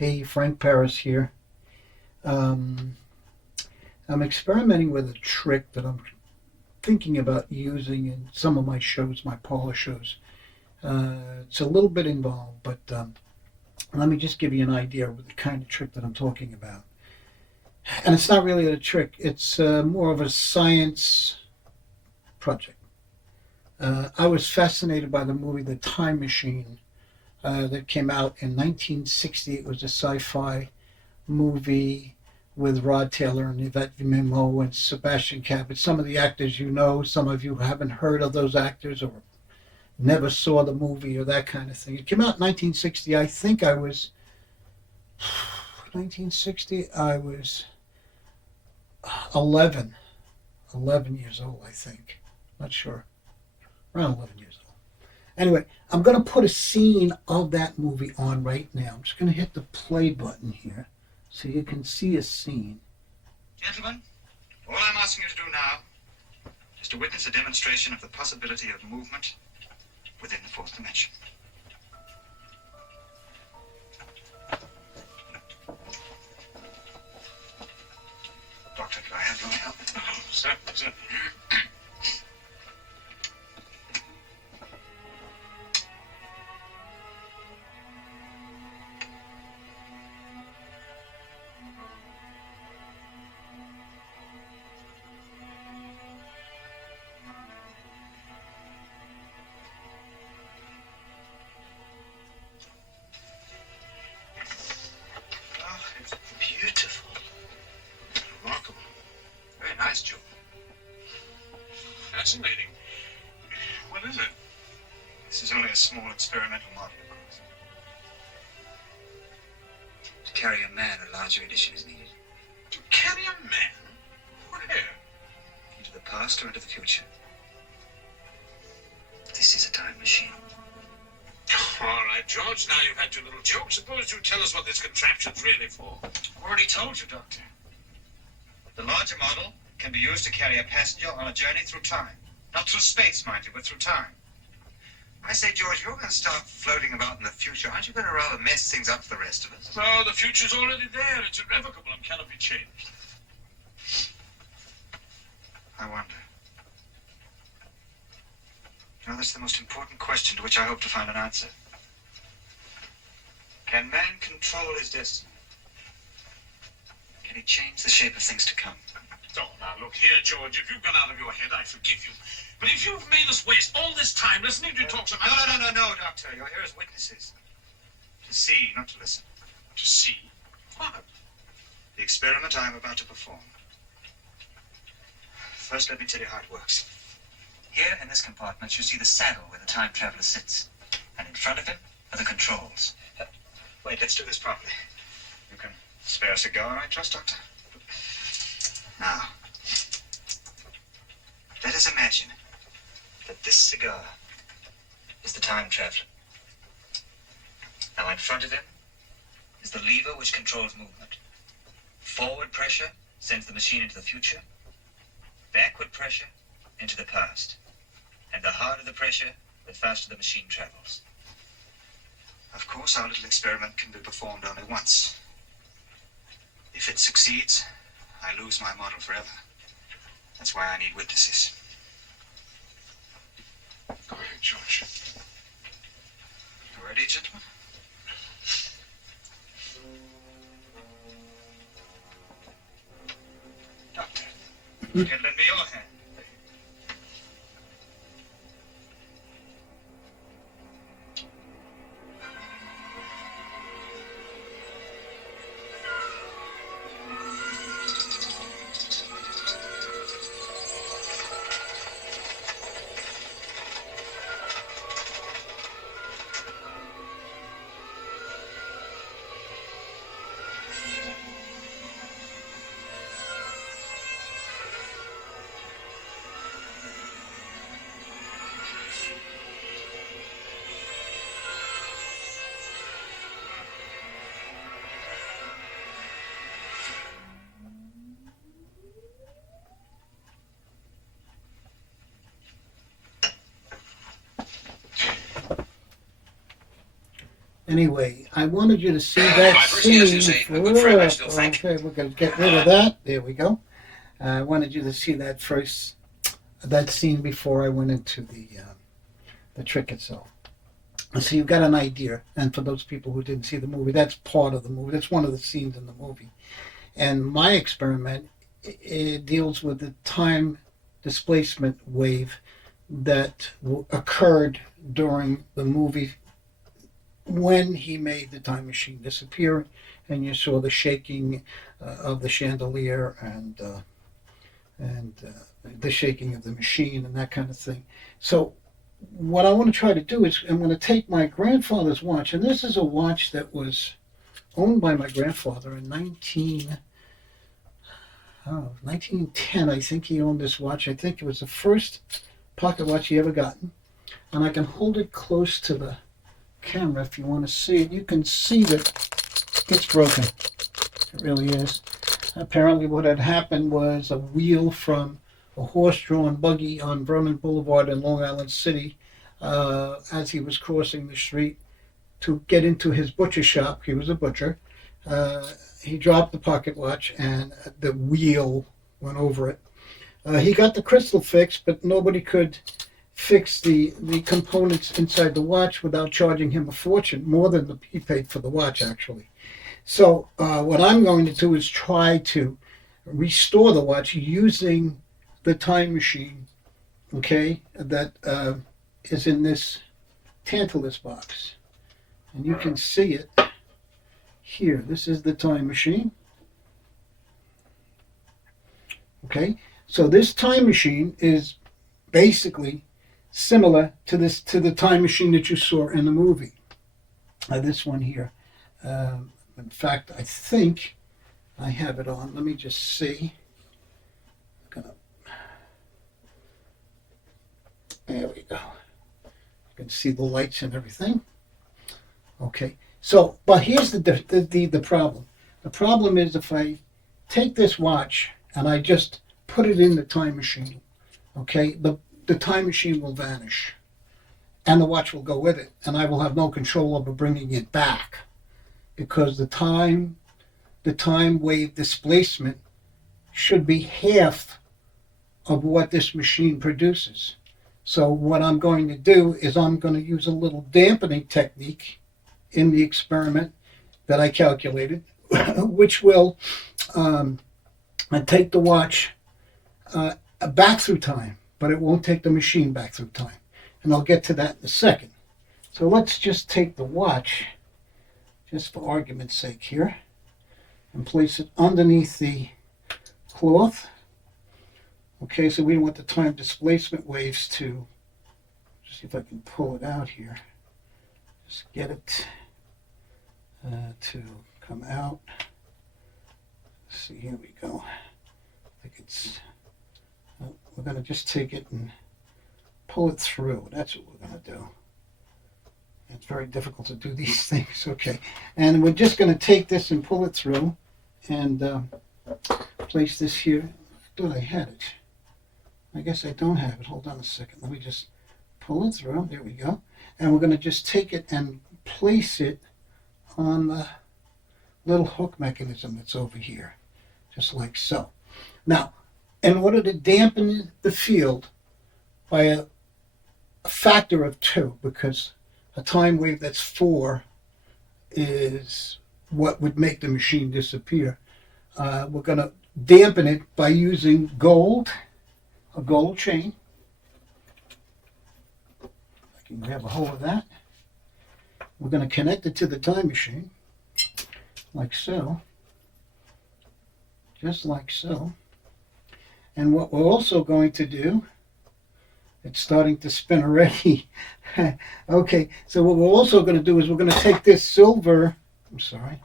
Hey, Frank Paris here. Um, I'm experimenting with a trick that I'm thinking about using in some of my shows, my parlor shows. It's a little bit involved, but let me just give you an idea of the kind of trick that I'm talking about. And it's not really a trick, it's more of a science project. I was fascinated by the movie The Time Machine that came out in 1960. It was a sci fi movie with Rod Taylor and Yvette Mimieux and Sebastian Cabot. Some of the actors you know, some of you haven't heard of those actors or never saw the movie or that kind of thing. It came out in 1960. I think I was 1960. I was 11, 11 years old. I think, not sure, around 11 years old. Anyway, I'm going to put a scene of that movie on right now. I'm just going to hit the play button here so you can see a scene. Gentlemen, all I'm asking you to do now is to witness a demonstration of the possibility of movement within the fourth dimension. Doctor, could I have your help? Oh, certainly, certainly. Oh, it's beautiful. Remarkable. Very nice, Joe. Fascinating. What is it? This is only a small experimental model, of course. To carry a man, a larger edition is needed. To carry a man? Where? Into the past or into the future. This is a time machine. All right, George, now you've had your little joke. Suppose you tell us what this contraption's really for. I've already told you, Doctor. The larger model can be used to carry a passenger on a journey through time. Not through space, mind you, but through time. I say, George, if you're going to start floating about in the future, aren't you going to rather mess things up for the rest of us? No, the future's already there. It's irrevocable and cannot be changed. I wonder. You know, that's the most important question to which I hope to find an answer. Can man control his destiny? Can he change the shape of things to come? Oh, now, look here, George. If you've gone out of your head, I forgive you. But if you've made us waste all this time listening to you talk so much... No, Doctor. You're here as witnesses. To see, not to listen. To see? What? The experiment I am about to perform. First, let me tell you how it works. Here in this compartment, you see the saddle where the time traveler sits. And in front of him are the controls. Wait, let's do this properly. You can spare a cigar, I trust, Doctor? Now, let us imagine that this cigar is the time traveler. Now, in front of him is the lever which controls movement. Forward pressure sends the machine into the future. Backward pressure into the past. And the harder the pressure, the faster the machine travels. Of course, our little experiment can be performed only once. If it succeeds, I lose my model forever. That's why I need witnesses. Go ahead, George. You ready, gentlemen? Doctor, you can lend me your hand. Anyway, I wanted you to see that My first years, you scene. say, my good friend, I still think. Okay, we're going to get rid of that. There we go. I wanted you to see that scene before I went into the trick itself. So you've got an idea. And for those people who didn't see the movie, that's part of the movie. That's one of the scenes in the movie. And my experiment, it deals with the time displacement wave that occurred during the movie when he made the time machine disappear, and you saw the shaking of the chandelier and the shaking of the machine and that kind of thing. So what I want to try to do is I'm going to take my grandfather's watch, and this is a watch that was owned by my grandfather in 1910. I think he owned this watch. I think it was the first pocket watch he ever gotten. And I can hold it close to the camera if you want to see it. You can see that it's broken. It really is. Apparently what had happened was a wheel from a horse-drawn buggy on Vernon Boulevard in Long Island City, as he was crossing the street to get into his butcher shop. He was a butcher. He dropped the pocket watch and the wheel went over it. He got the crystal fixed, but nobody could fix the components inside the watch without charging him a fortune, more than he paid for the watch, actually. So what I'm going to do is try to restore the watch using the time machine, okay, that is in this Tantalus box. And you can see it here. This is the time machine. Okay, so this time machine is basically similar to the time machine that you saw in the movie. This one here. In fact, I think I have it on. Let me just see. There we go. You can see the lights and everything. Okay. So, but here's the problem. The problem is if I take this watch and I just put it in the time machine, okay, the time machine will vanish and the watch will go with it, and I will have no control over bringing it back, because the time wave displacement should be half of what this machine produces. So what I'm going to do is I'm going to use a little dampening technique in the experiment that I calculated, which will take the watch back through time, but it won't take the machine back through time. And I'll get to that in a second. So let's just take the watch, just for argument's sake here, and place it underneath the cloth. Okay, so we want the time displacement waves to, just see if I can pull it out here. Just get it to come out. Let's see, here we go. I think it's, we're going to just take it and pull it through. That's what we're going to do. It's very difficult to do these things. Okay, and we're just going to take this and pull it through and place this here. I thought I had it. I guess I don't have it. Hold on a second. Let me just pull it through. There we go. And we're going to just take it and place it on the little hook mechanism that's over here, just like so. Now, in order to dampen the field by a factor of 2, because a time wave that's 4 is what would make the machine disappear, we're going to dampen it by using a gold chain. I can grab a hold of that. We're going to connect it to the time machine, like so, just like so. And what we're also going to do, it's starting to spin already. Okay, so what we're also going to do is we're going to take this silver, I'm sorry,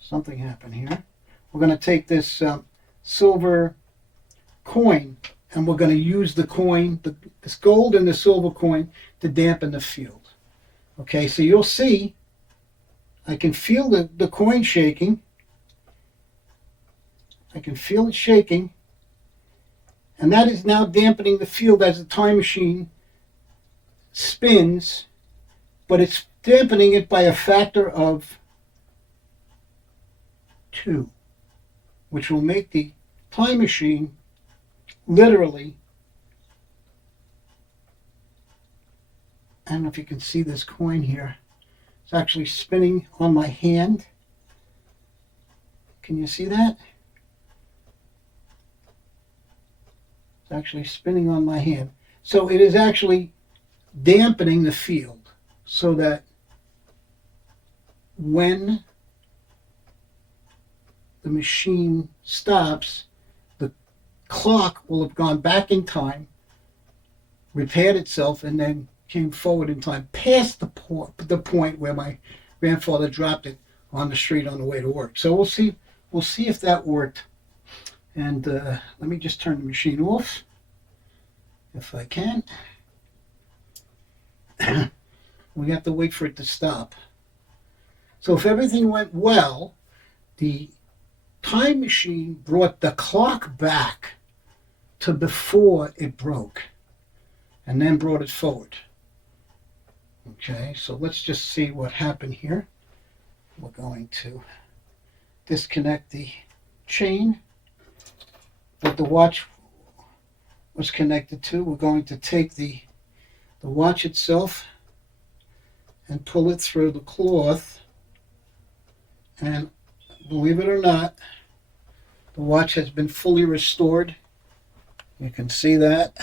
something happened here. We're going to take this silver coin, and we're going to use the coin, this gold and the silver coin, to dampen the field. Okay, so you'll see, I can feel the coin shaking. I can feel it shaking. And that is now dampening the field as the time machine spins, but it's dampening it by a factor of 2, which will make the time machine literally, I don't know if you can see this coin here, it's actually spinning on my hand. Can you see that? It's actually spinning on my hand. So it is actually dampening the field so that when the machine stops, the clock will have gone back in time, repaired itself, and then came forward in time past the point where my grandfather dropped it on the street on the way to work. So we'll see if that worked. And let me just turn the machine off if I can. We have to wait for it to stop. So if everything went well, the time machine brought the clock back to before it broke and then brought it forward. Okay, so let's just see what happened here. We're going to disconnect the chain that the watch was connected to. We're going to take the watch itself and pull it through the cloth, and believe it or not, the watch has been fully restored. You can see that.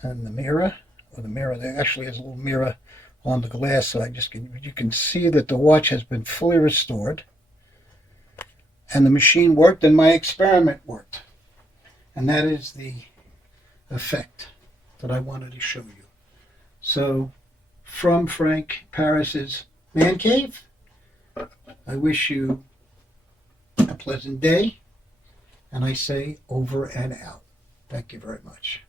And the mirror, there actually is a little mirror on the glass, so you can see that the watch has been fully restored. And the machine worked and my experiment worked. And that is the effect that I wanted to show you. So, from Frank Paris's Man Cave, I wish you a pleasant day, and I say over and out. Thank you very much.